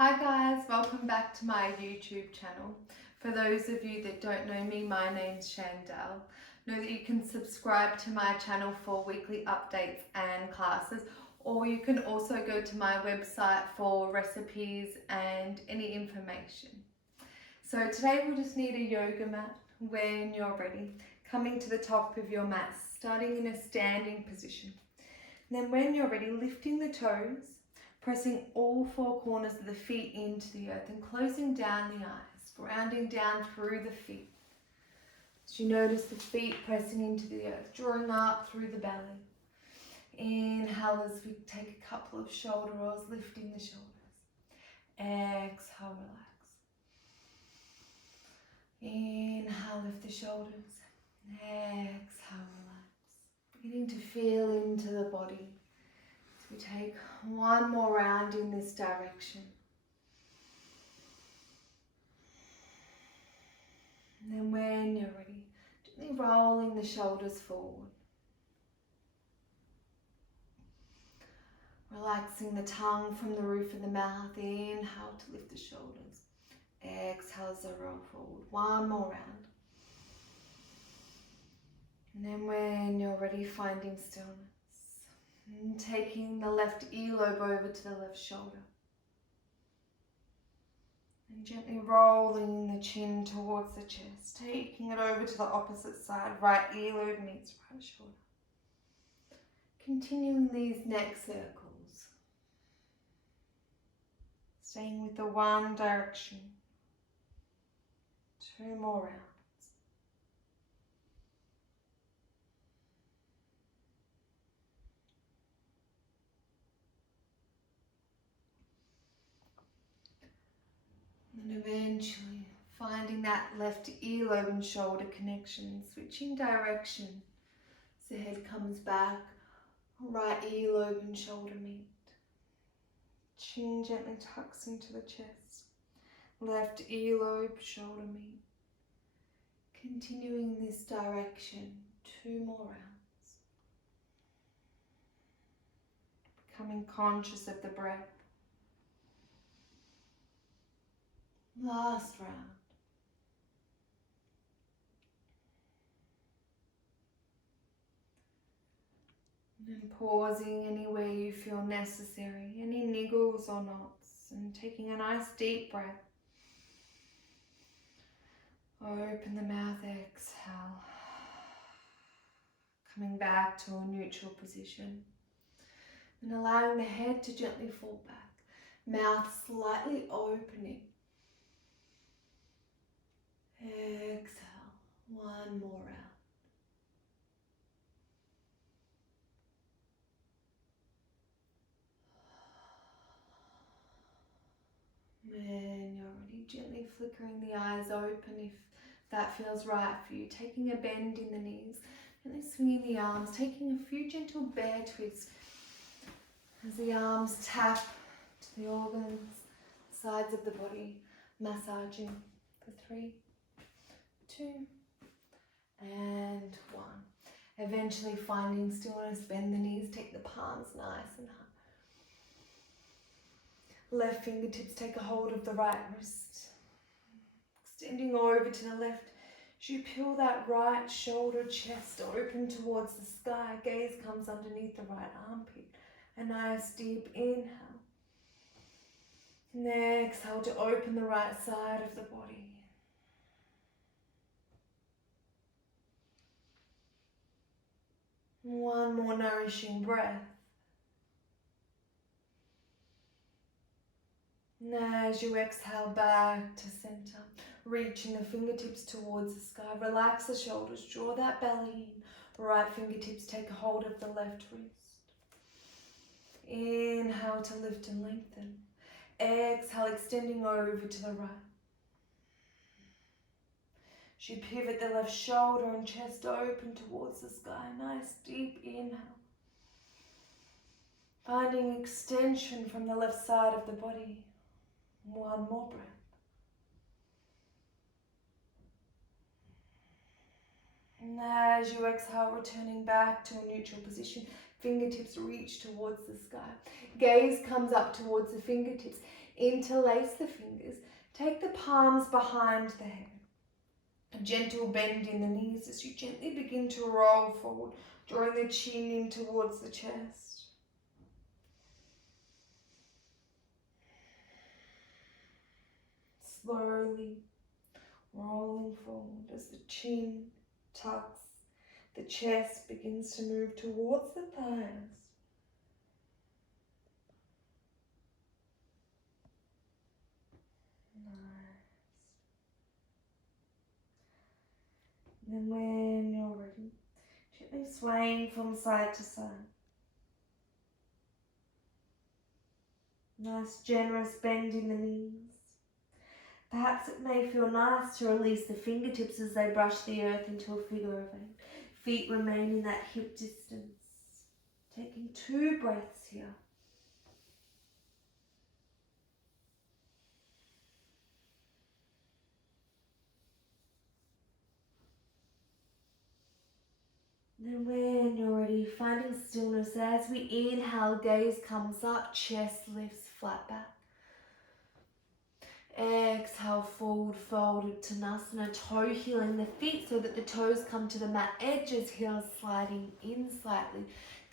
Hi guys, welcome back to my YouTube channel. For those of you that don't know me, my name's Chandel. Know that you can subscribe to my channel for weekly updates and classes, or you can also go to my website for recipes and any information. So today we'll just need a yoga mat when you're ready. Coming to the top of your mat, starting in a standing position. And then when you're ready, lifting the toes, pressing all four corners of the feet into the earth and closing down the eyes, grounding down through the feet. As you notice the feet pressing into the earth, drawing up through the belly. Inhale as we take a couple of shoulder rolls, lifting the shoulders. Exhale, relax. Inhale, lift the shoulders. Exhale, relax. Beginning to feel into the body. We take one more round in this direction. And then when you're ready, gently rolling the shoulders forward. Relaxing the tongue from the roof of the mouth. Inhale to lift the shoulders. Exhale as I roll forward. One more round. And then when you're ready, finding stillness. And taking the left earlobe over to the left shoulder. And gently rolling the chin towards the chest. Taking it over to the opposite side. Right earlobe meets right shoulder. Continuing these neck circles. Staying with the one direction. 2 more rounds. And eventually finding that left earlobe and shoulder connection, switching direction as the head comes back, right earlobe and shoulder meet. Chin gently tucks into the chest, left earlobe, shoulder meet. Continuing this direction, 2 more rounds. Becoming conscious of the breath. Last round. And then pausing anywhere you feel necessary, any niggles or knots, and taking a nice deep breath. Open the mouth, exhale. Coming back to a neutral position. And allowing the head to gently fall back. Mouth slightly opening. Exhale, one more round. When you're ready, gently flickering the eyes open if that feels right for you. Taking a bend in the knees, gently swinging the arms, taking a few gentle bear twists as the arms tap to the organs, sides of the body, massaging for 3, 2, and 1. Eventually finding stillness, bend the knees, take the palms nice and high. Left fingertips take a hold of the right wrist. Extending over to the left, as you peel that right shoulder, chest open towards the sky. Gaze comes underneath the right armpit. A nice deep inhale. And then exhale to open the right side of the body. One more nourishing breath. And as you exhale back to center, reaching the fingertips towards the sky, relax the shoulders, draw that belly in. Right fingertips take a hold of the left wrist. Inhale to lift and lengthen. Exhale, extending over to the right. As you pivot the left shoulder and chest open towards the sky, nice deep inhale. Finding extension from the left side of the body. One more breath. And as you exhale, returning back to a neutral position, fingertips reach towards the sky. Gaze comes up towards the fingertips. Interlace the fingers. Take the palms behind the head. A gentle bend in the knees as you gently begin to roll forward, drawing the chin in towards the chest. Slowly rolling forward as the chin tucks, the chest begins to move towards the thighs. Nice. And then when you're ready, gently swaying from side to side. Nice generous bend in the knees. Perhaps it may feel nice to release the fingertips as they brush the earth into a figure of 8. Feet remain in that hip distance. Taking 2 breaths here. And when you're ready, finding stillness as we inhale, gaze comes up, chest lifts flat back. Exhale, forward folded Tanasana, toe healing the feet so that the toes come to the mat edges, heels sliding in slightly.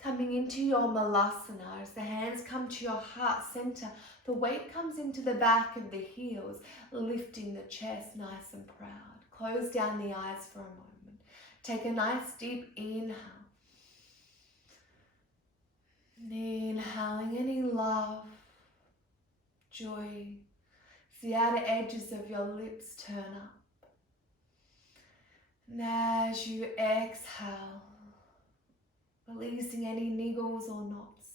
Coming into your Malasana as the hands come to your heart center. The weight comes into the back of the heels, lifting the chest nice and proud. Close down the eyes for a moment. Take a nice deep inhale. Inhaling any love, joy. The outer edges of your lips turn up. And as you exhale, releasing any niggles or knots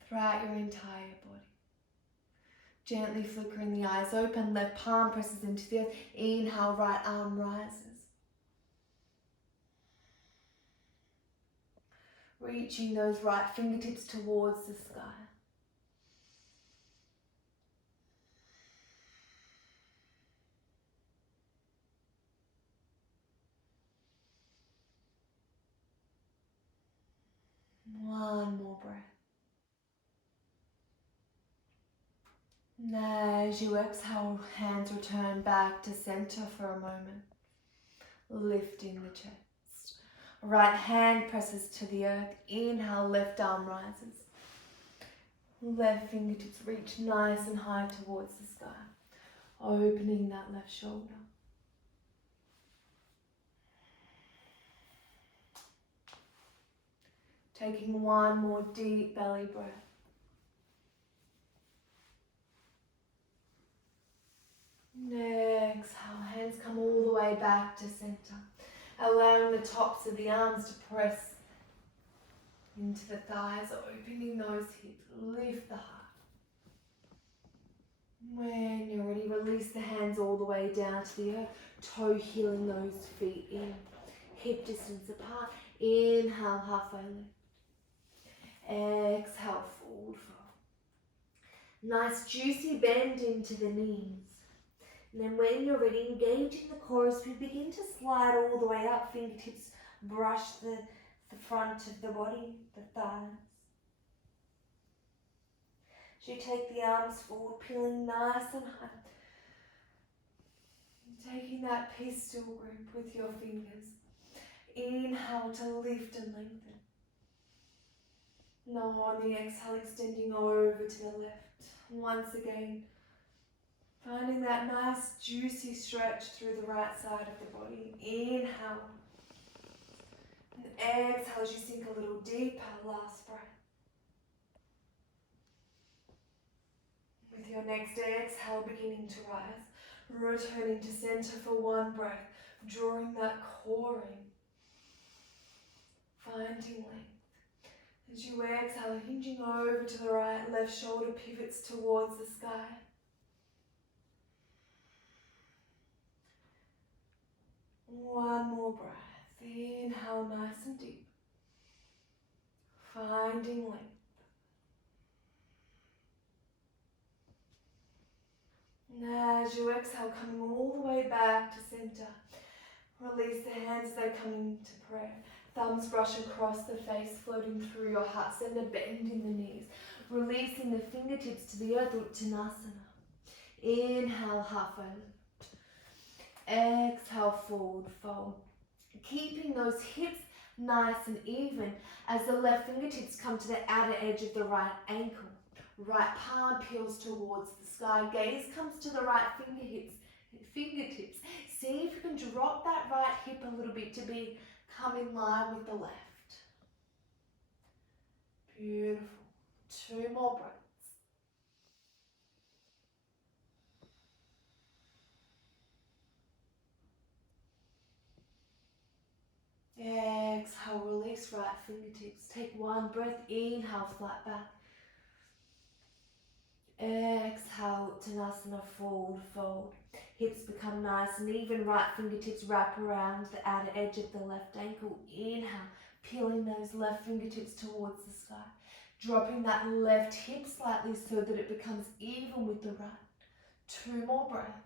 throughout your entire body. Gently flickering the eyes open, left palm presses into the earth. Inhale, right arm rises. Reaching those right fingertips towards the sky. One more breath. And as you exhale, hands return back to center for a moment, lifting the chest. Right hand presses to the earth. Inhale, left arm rises. Left fingertips reach nice and high towards the sky, opening that left shoulder. Taking one more deep belly breath. Exhale, hands come all the way back to center. Allowing the tops of the arms to press into the thighs, opening those hips, lift the heart. When you're ready, release the hands all the way down to the earth, toe healing those feet in, hip distance apart. Inhale, halfway lift. Exhale, forward fold. Nice juicy bend into the knees. And then when you're ready, engaging the core as we begin to slide all the way up, fingertips brush the front of the body, the thighs. As you take the arms forward, peeling nice and high. Taking that pistol grip with your fingers. Inhale to lift and lengthen. Now on the exhale, extending over to the left. Once again, finding that nice juicy stretch through the right side of the body. Inhale. And exhale as you sink a little deeper. Last breath. With your next exhale, beginning to rise. Returning to center for one breath. Drawing that core in. Finding length. As you exhale, hinging over to the right, left shoulder pivots towards the sky. One more breath. Inhale nice and deep. Finding length. And as you exhale, coming all the way back to center. Release the hands as they come into prayer. Thumbs brush across the face, floating through your heart center, bend in the knees. releasing the fingertips to the earth, Uttanasana. Inhale, halfway lift. Exhale, forward fold. Keeping those hips nice and even as the left fingertips come to the outer edge of the right ankle. Right palm peels towards the sky. Gaze comes to the right fingertips. See if you can drop that right hip a little bit to come in line with the left. Beautiful. 2 more breaths. Exhale, release right fingertips. Take 1 breath. Inhale, flat back. Exhale, Uttanasana, forward fold. Hips become nice and even. Right fingertips wrap around the outer edge of the left ankle. Inhale, peeling those left fingertips towards the sky. Dropping that left hip slightly so that it becomes even with the right. 2 more breaths.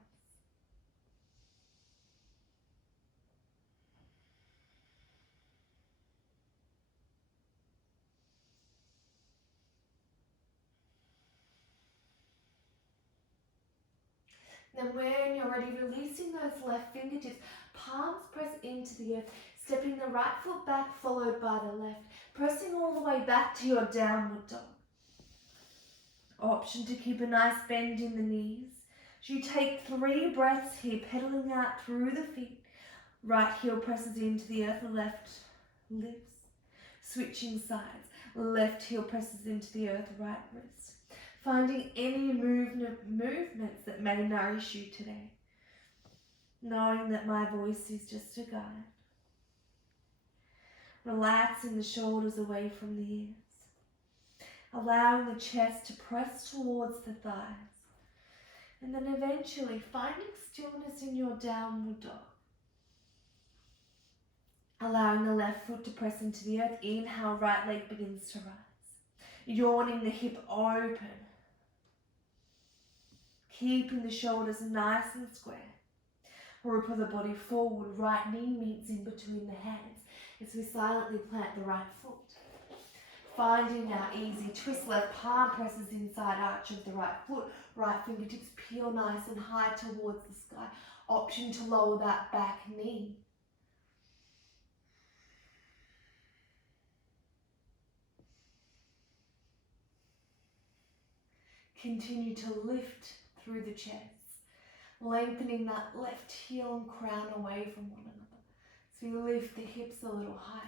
Then when you're ready, releasing those left fingertips, palms press into the earth, stepping the right foot back followed by the left, pressing all the way back to your downward dog. Option to keep a nice bend in the knees. So you take 3 breaths here, pedaling out through the feet. Right heel presses into the earth, left lifts. Switching sides, left heel presses into the earth, right wrist. Finding any movements that may nourish you today. Knowing that my voice is just a guide. Relaxing the shoulders away from the ears. Allowing the chest to press towards the thighs. And then eventually finding stillness in your downward dog. Allowing the left foot to press into the earth. Inhale, right leg begins to rise. Yawning the hip open. Keeping the shoulders nice and square. Root of the body forward, right knee meets in between the hands as we silently plant the right foot. Finding our easy twist, left palm presses inside arch of the right foot, right fingertips peel nice and high towards the sky. Option to lower that back knee. Continue to lift through the chest, lengthening that left heel and crown away from one another. So we lift the hips a little higher.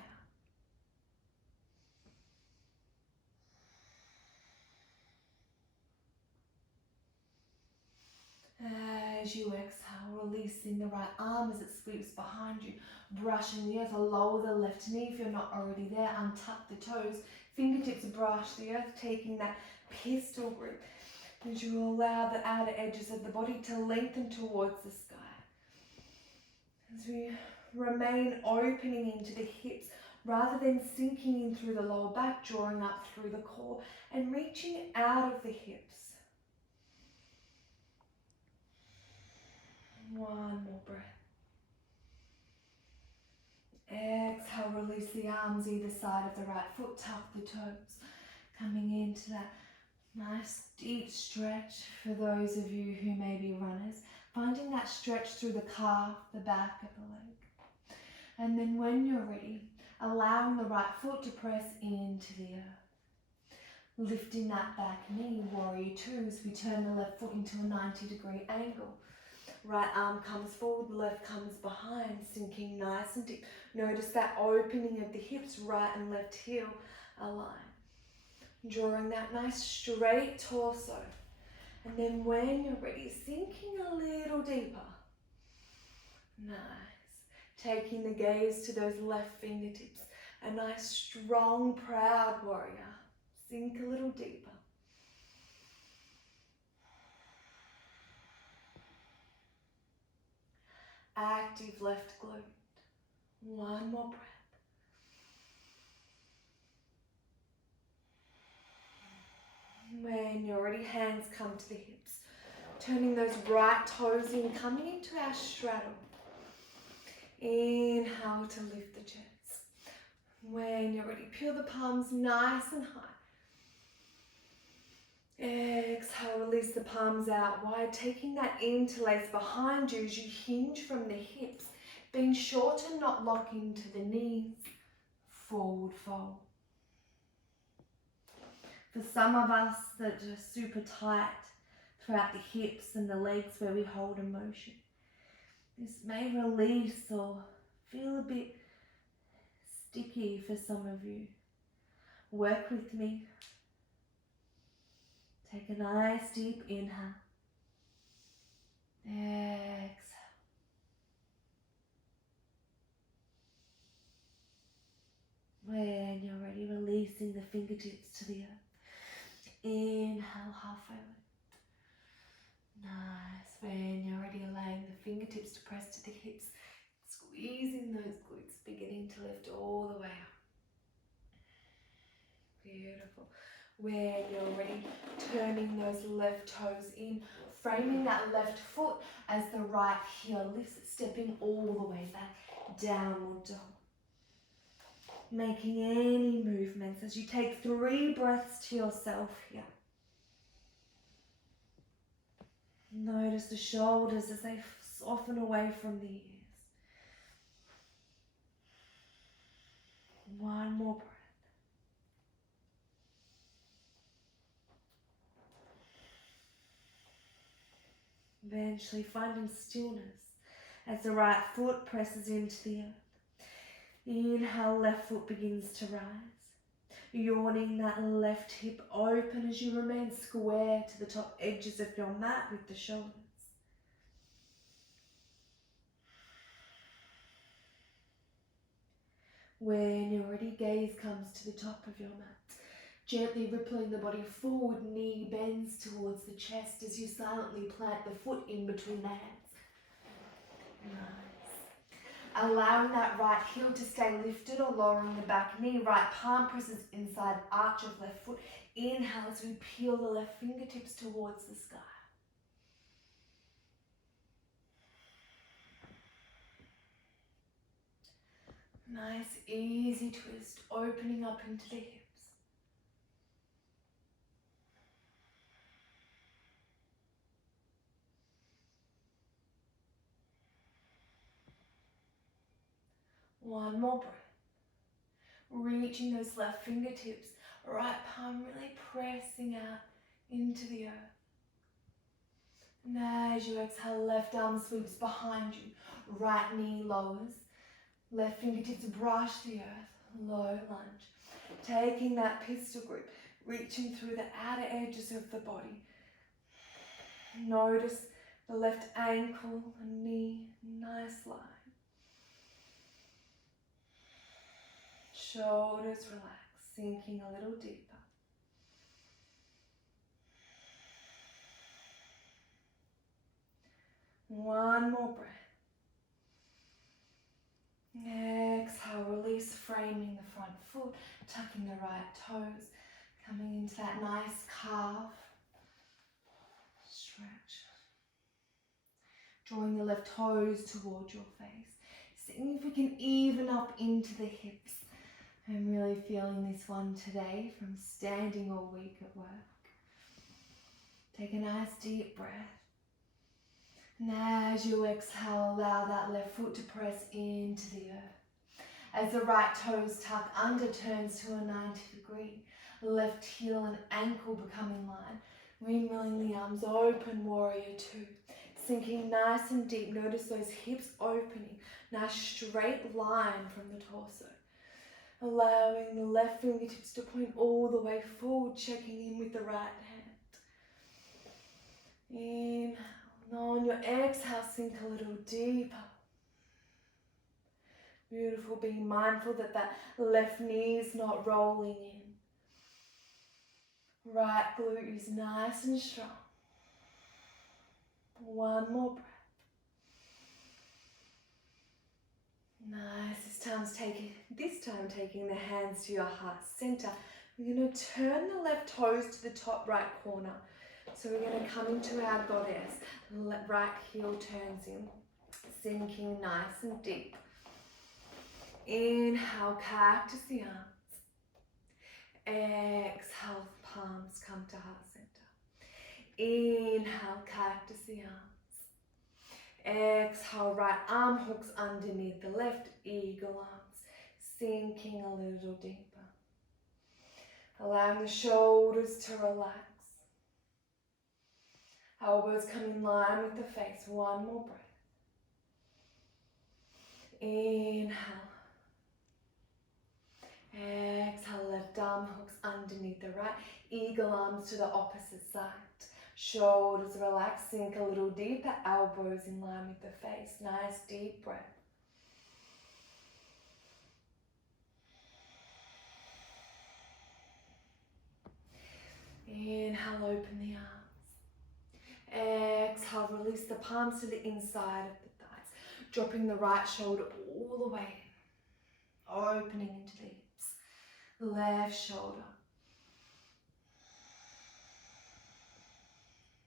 As you exhale, releasing the right arm as it sweeps behind you, brushing the earth, lower the left knee if you're not already there, untuck the toes, fingertips brush the earth, taking that pistol grip. As you allow the outer edges of the body to lengthen towards the sky. As we remain opening into the hips, rather than sinking in through the lower back, drawing up through the core and reaching out of the hips. 1 more breath. Exhale, release the arms either side of the right foot, tuck the toes. Coming into that nice deep stretch for those of you who may be runners. Finding that stretch through the calf, the back of the leg. And then when you're ready, allowing the right foot to press into the earth. Lifting that back knee, warrior 2, as we turn the left foot into a 90-degree angle. Right arm comes forward, left comes behind, sinking nice and deep. Notice that opening of the hips, right and left heel align. Drawing that nice straight torso. And then when you're ready, sinking a little deeper. Nice. Taking the gaze to those left fingertips. A nice, strong, proud warrior. Sink a little deeper. Active left glute. 1 more breath. When you're ready, hands come to the hips. Turning those right toes in, coming into our straddle. Inhale to lift the chest. When you're ready, peel the palms nice and high. Exhale, release the palms out wide, taking that interlace behind you as you hinge from the hips, being sure to not lock into the knees. Forward fold. For some of us that are super tight throughout the hips and the legs where we hold emotion, this may release or feel a bit sticky for some of you. Work with me. Take a nice deep inhale. Exhale. When you're ready, releasing the fingertips to the earth. Inhale, halfway lift. Nice. When you're ready, allowing the fingertips to press to the hips, squeezing those glutes, beginning to lift all the way up. Beautiful. When you're ready, turning those left toes in, framing that left foot as the right heel lifts, stepping all the way back, downward dog. Making any movements as you take 3 breaths to yourself here. Notice the shoulders as they soften away from the ears. One more breath. Eventually finding stillness as the right foot presses into the earth. Inhale, left foot begins to rise. Yawning that left hip open as you remain square to the top edges of your mat with the shoulders. When you're ready, gaze comes to the top of your mat. Gently rippling the body forward, knee bends towards the chest as you silently plant the foot in between the hands. Nice. Allowing that right heel to stay lifted or lowering the back knee. Right palm presses inside arch of left foot. Inhale as we peel the left fingertips towards the sky. Nice, easy twist, opening up into the hips. One more breath. Reaching those left fingertips, right palm really pressing out into the earth. And as you exhale, left arm sweeps behind you, right knee lowers, left fingertips brush the earth, low lunge. Taking that pistol grip, reaching through the outer edges of the body. Notice the left ankle and knee, nice line. Shoulders relax, sinking a little deeper. One more breath. Exhale, release, framing the front foot, tucking the right toes, coming into that nice calf stretch. Drawing the left toes towards your face. Seeing if we can even up into the hips. I'm really feeling this one today from standing all week at work. Take a nice deep breath. And as you exhale, allow that left foot to press into the earth. As the right toes tuck under, turns to a 90 degree. Left heel and ankle become in line. Windmilling the arms open, warrior 2. Sinking nice and deep. Notice those hips opening. Nice straight line from the torso. Allowing the left fingertips to point all the way forward, checking in with the right hand. Inhale. And on your exhale, sink a little deeper. Beautiful, being mindful that that left knee is not rolling in. Right glute is nice and strong. One more breath. Nice. This time taking the hands to your heart center. We're going to turn the left toes to the top right corner. So we're going to come into our goddess. Right heel turns in, sinking nice and deep. Inhale, cactus the arms. Exhale, palms come to heart center. Inhale, cactus the arms. Exhale, right arm hooks underneath the left, eagle arms, sinking a little deeper. Allowing the shoulders to relax. Elbows come in line with the face. One more breath. Inhale. Exhale, left arm hooks underneath the right. Eagle arms to the opposite side. Shoulders relax, sink a little deeper. Elbows in line with the face. Nice deep breath. Inhale, open the arms. Exhale, release the palms to the inside of the thighs. Dropping the right shoulder all the way in. Opening into the hips. Left shoulder.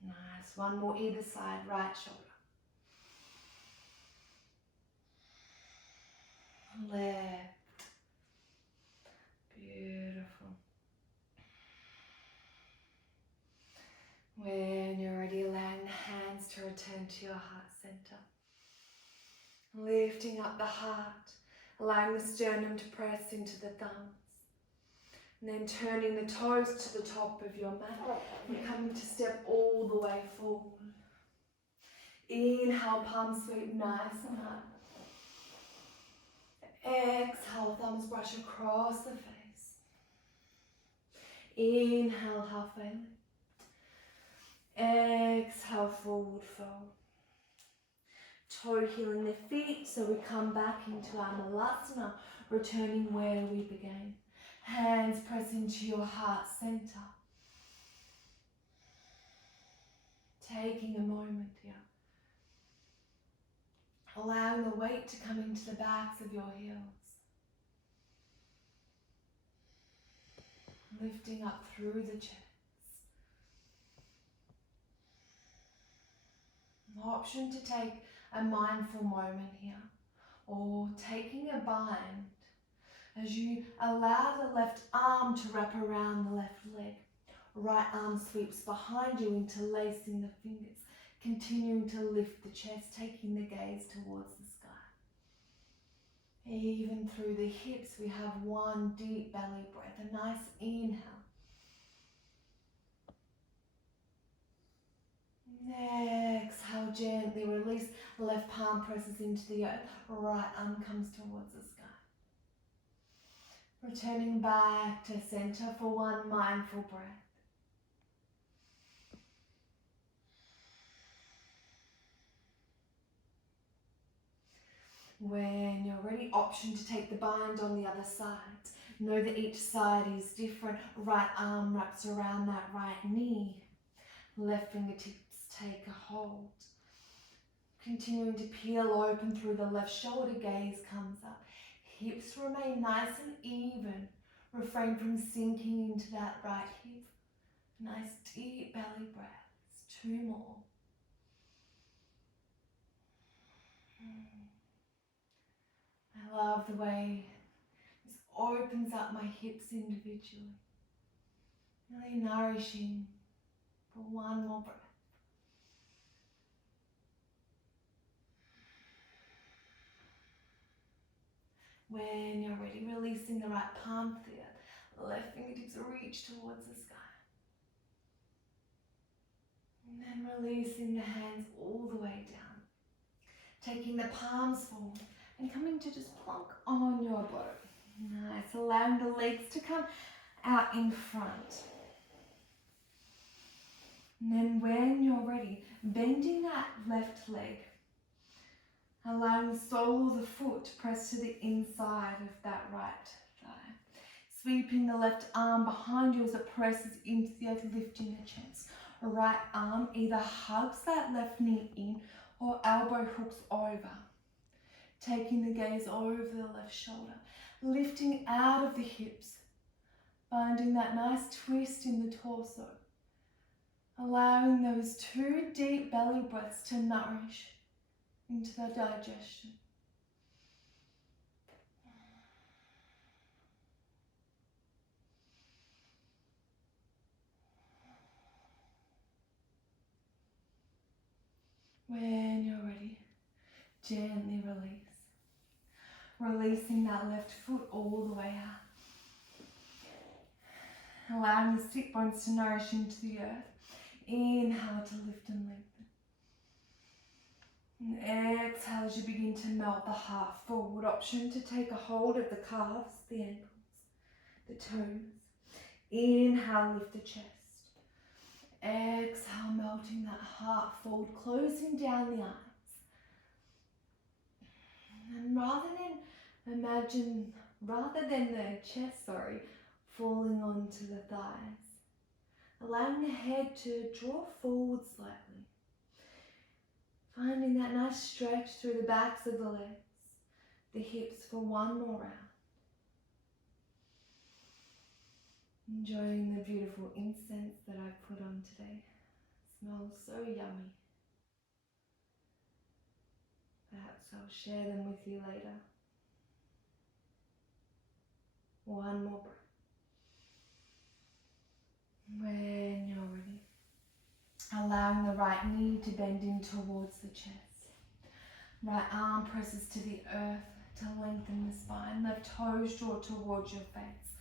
Nice. One more either side, right shoulder. Left. Beautiful. When you're ready, allowing the hands to return to your heart center. Lifting up the heart, allowing the sternum to press into the thumbs. And then turning the toes to the top of your mat and coming to step all the way forward. Inhale, palm sweep nice and high. Exhale, thumbs brush across the face. Inhale, halfway lift. Exhale, forward fold. Toe healing the feet so we come back into our Malasana, returning where we began. Hands press into your heart center. Taking a moment here. Allowing the weight to come into the backs of your heels. Lifting up through the chest. An option to take a mindful moment here, or taking a bind as you allow the left arm to wrap around the left leg. Right arm sweeps behind you, interlacing the fingers, continuing to lift the chest, taking the gaze towards the sky. Even through the hips, we have one deep belly breath, a nice inhale. Exhale, gently release. Left palm presses into the earth. Right arm comes towards the sky. Returning back to center for one mindful breath. When you're ready, option to take the bind on the other side. Know that each side is different. Right arm wraps around that right knee. Left fingertips take a hold. Continuing to peel open through the left shoulder, gaze comes up. Hips remain nice and even. Refrain from sinking into that right hip. Nice deep belly breaths. Two more. I love the way this opens up my hips individually. Really nourishing for one more breath. When you're ready, releasing the right palm clear. Left fingertips reach towards the sky. And then releasing the hands all the way down. Taking the palms forward and coming to just plonk on your bottom. Nice, allowing the legs to come out in front. And then when you're ready, bending that left leg. Allowing the sole of the foot to press to the inside of that right thigh. Sweeping the left arm behind you as it presses into the earth, lifting the chest. Right arm either hugs that left knee in or elbow hooks over. Taking the gaze over the left shoulder. Lifting out of the hips. Finding that nice twist in the torso. Allowing those two deep belly breaths to nourish into the digestion. When you're ready, gently release. Releasing that left foot all the way out. Allowing the sit bones to nourish into the earth. Inhale to lift and lengthen. And exhale as you begin to melt the heart forward. Option to take a hold of the calves, the ankles, the toes. Inhale, lift the chest. Exhale, melting that heart forward, closing down the eyes. And rather than the chest, falling onto the thighs, allowing the head to draw forward slightly. Finding that nice stretch through the backs of the legs, the hips for one more round. Enjoying the beautiful incense that I've put on today. Smells so yummy. Perhaps I'll share them with you later. One more breath. When you're ready, allowing the right knee to bend in towards the chest. Right arm presses to the earth to lengthen the spine. Left toes draw towards your face.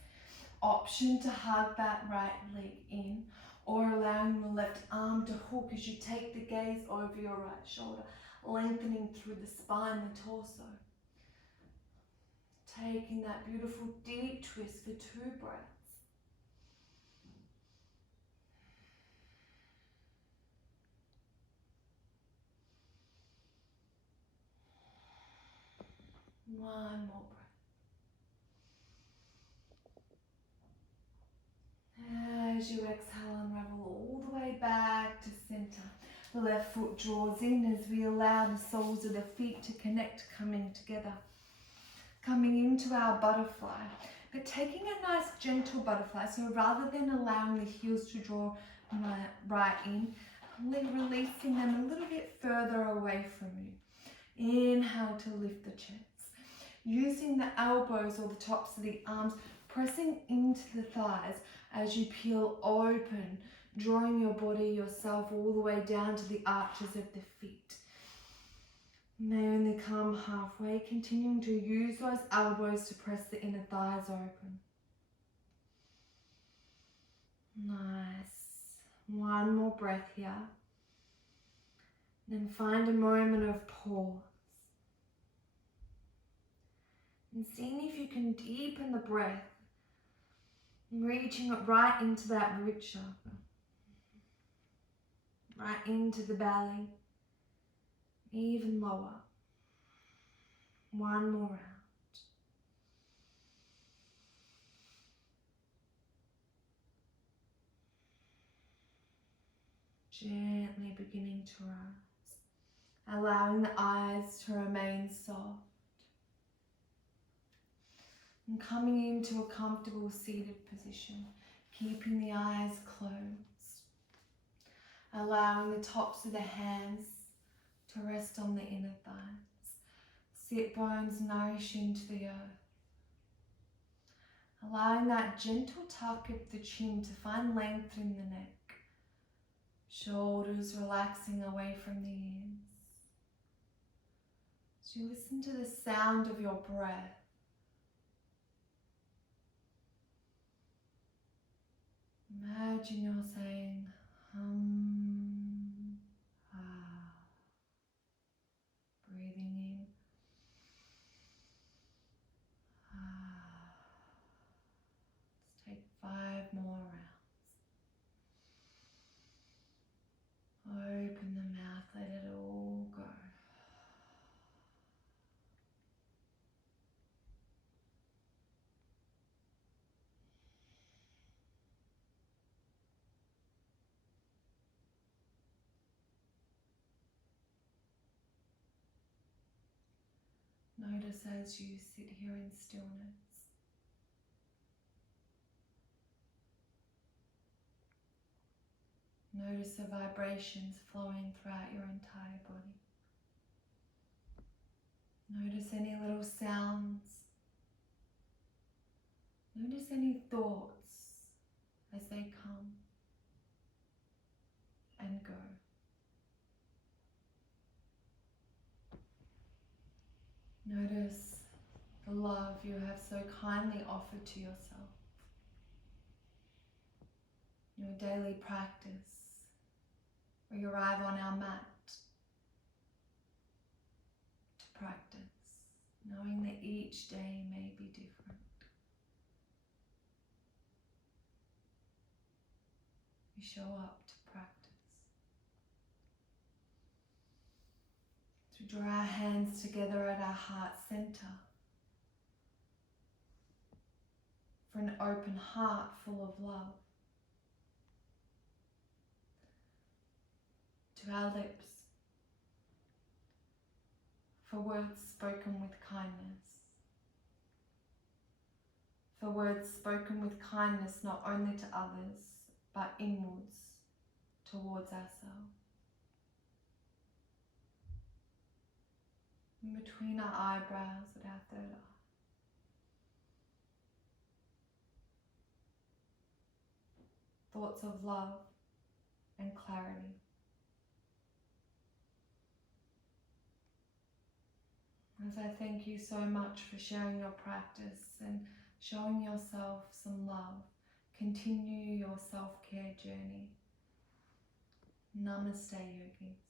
Option to hug that right leg in, or allowing the left arm to hook as you take the gaze over your right shoulder, lengthening through the spine, the torso. Taking that beautiful deep twist for 2 breaths. One more breath. As you exhale, unravel all the way back to center. The left foot draws in as we allow the soles of the feet to connect, coming together. Coming into our butterfly, but taking a nice gentle butterfly. So rather than allowing the heels to draw right in, releasing them a little bit further away from you. Inhale to lift the chest. Using the elbows or the tops of the arms, pressing into the thighs as you peel open, drawing your body, yourself, all the way down to the arches of the feet. May only come halfway, continuing to use those elbows to press the inner thighs open. Nice. One more breath here. Then find a moment of pause. And seeing if you can deepen the breath, reaching it right into that root chakra, right into the belly, even lower. One more round. Gently beginning to rise, allowing the eyes to remain soft. And coming into a comfortable seated position, keeping the eyes closed. Allowing the tops of the hands to rest on the inner thighs. Sit bones nourish into the earth. Allowing that gentle tuck of the chin to find length in the neck. Shoulders relaxing away from the ears. As you listen to the sound of your breath, imagine you're saying hum, ah. Breathing in, ah. Let's take 5 more rounds. Open the mouth, let it all go. Notice as you sit here in stillness. Notice the vibrations flowing throughout your entire body. Notice any little sounds. Notice any thoughts as they come and go. love you have so kindly offered to yourself. Your daily practice, we arrive on our mat to practice, knowing that each day may be different. We show up to practice. To draw our hands together at our heart center for an open heart full of love. To our lips for words spoken with kindness. For words spoken with kindness not only to others but inwards towards ourselves. In between our eyebrows at our third eye. Thoughts of love and clarity. As I thank you so much for sharing your practice and showing yourself some love, continue your self-care journey. Namaste, yogis.